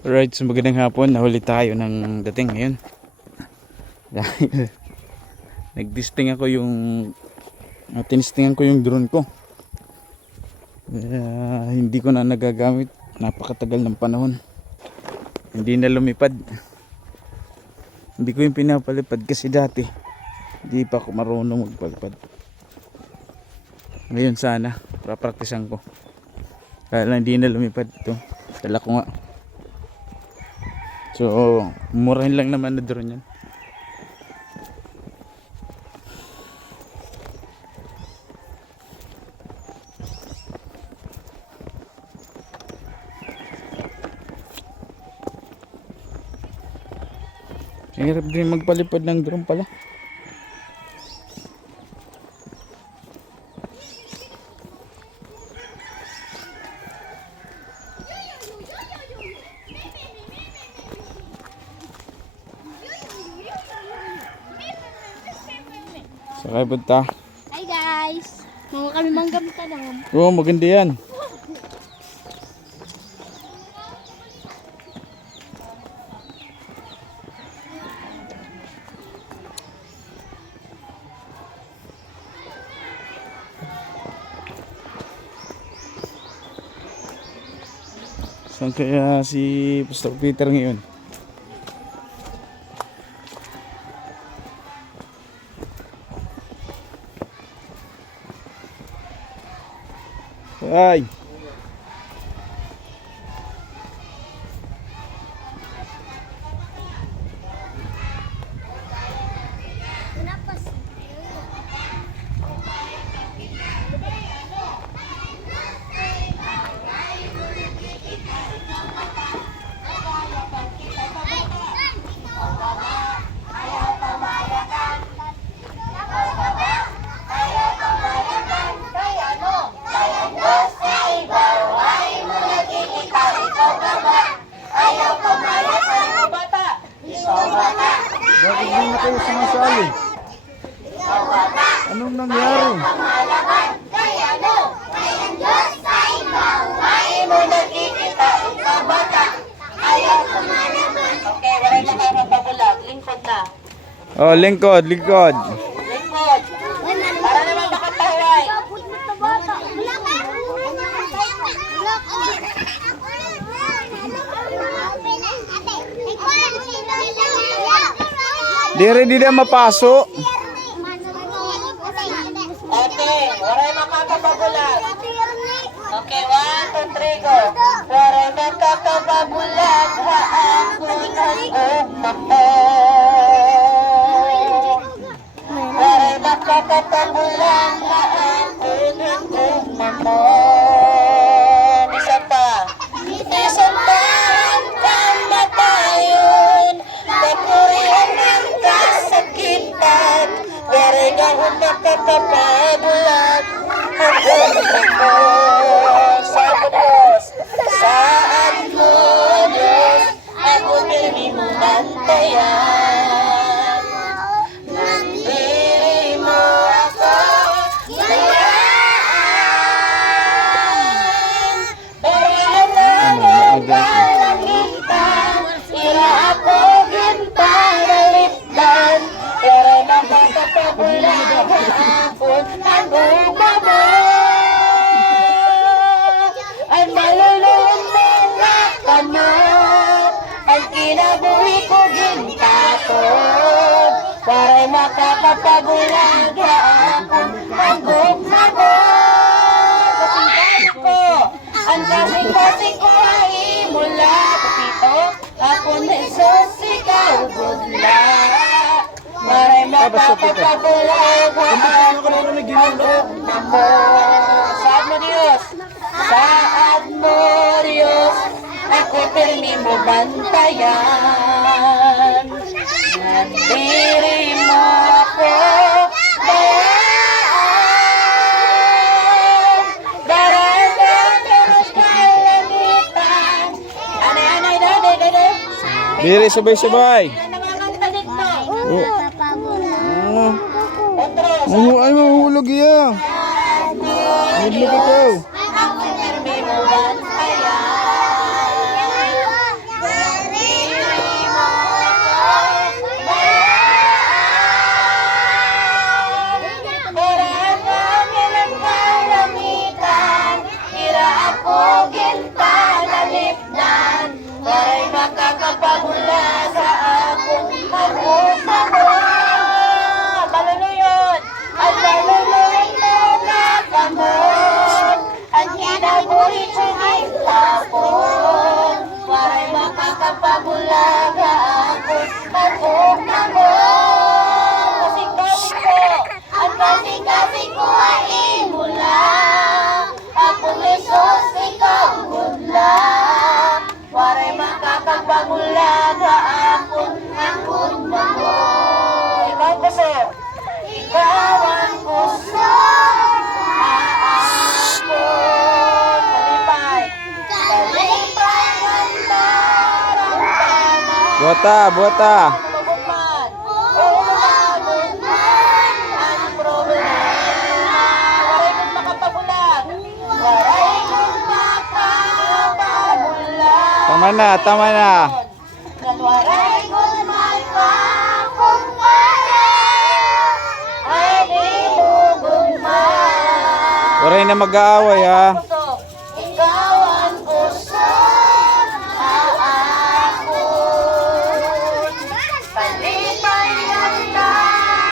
Alright, so magandang hapon. Nahuli tayo ng dating ngayon. Dahil nagtisting ako yung tinistingan ko yung drone ko. Hindi ko na nagagamit. Napakatagal ng panahon. Hindi na lumipad. Hindi ko yung pinapalipad kasi dati hindi pa ako marunong magpalipad. Ngayon sana papraktisan ko. Kaya lang hindi na lumipad ito. Dala ko nga. So, murahin lang naman na drone yan. Hirap din magpalipad ng drone pala. Sakay punta. Hi guys! Mga kami manggam ka lang. Oo, maganda yan. Saan kaya si Pastor Peter ngayon? Ay! Bakit hindi na kayo sumasali? Anong nangyari? Okay, wala na kayo mapabulag. Lingkod na. Oh, lingkod. Lingkod. Para naman makataway. Dire di na mapaso. Okay, wala makakapabulag. Okay, 1, 2, 3, go. Wala makakapabulag. Haakon ang umamo. Wala makakapabulag. Haakon ang umamo. Isa pa. Isang taon kamatayon. Kapurihan ng kasakitan. Wala gahon makakapabulag. Hanggang mo. Saan mo, Diyos, ako pirmi mo bantayan. Nandiri mo ako, bayaan. Barilan na ng kalangitan, ira ako ginpanalipdan. Pero nakakapabulag hapon ang umamo. Ay malulong mga kamot, ang kinabuhi ko gintatod. Para'y makakapabulag akong magugmabot. Kasing ko, ang kasing ko ay mula kapito. Ako na isos ikaw budla. Para'y makakapabulag akong magugmabot. Saad mo Diyos, saad mo Diyos, ako pirmi mo bantayan. Nandiri mo ako, bayaan. Darating ng kalangitan. Ano? Dire sabay-sabay. Ano namanganta dito? Ay, mahulog iya. Mahulog ito. Ako pirmi mo bantayan. makapagula sa akong magumamon. Maluluyot at maluluyot mo na kamon. Ang kinabuhi ko ay tapon. Waray makakapagula sa akong magumamon. Kasing-kasing ko, ang kasing-kasing ko ay imula. Akong Jesus, ikaw gudla. Waray makakapagula sa akong magumamon. Ikaw puso. Ikaw ang puso. Aakon. Kalipay. Kalipay ng nararamdaman. Buata, buata. Lumabot man. Ang problema. Waray kong makapagulag. Waray kong makapagulag. Tama na, tama na. Waray kong makapagulag. Ay di mo gumay. Waray na mag-aaway ha.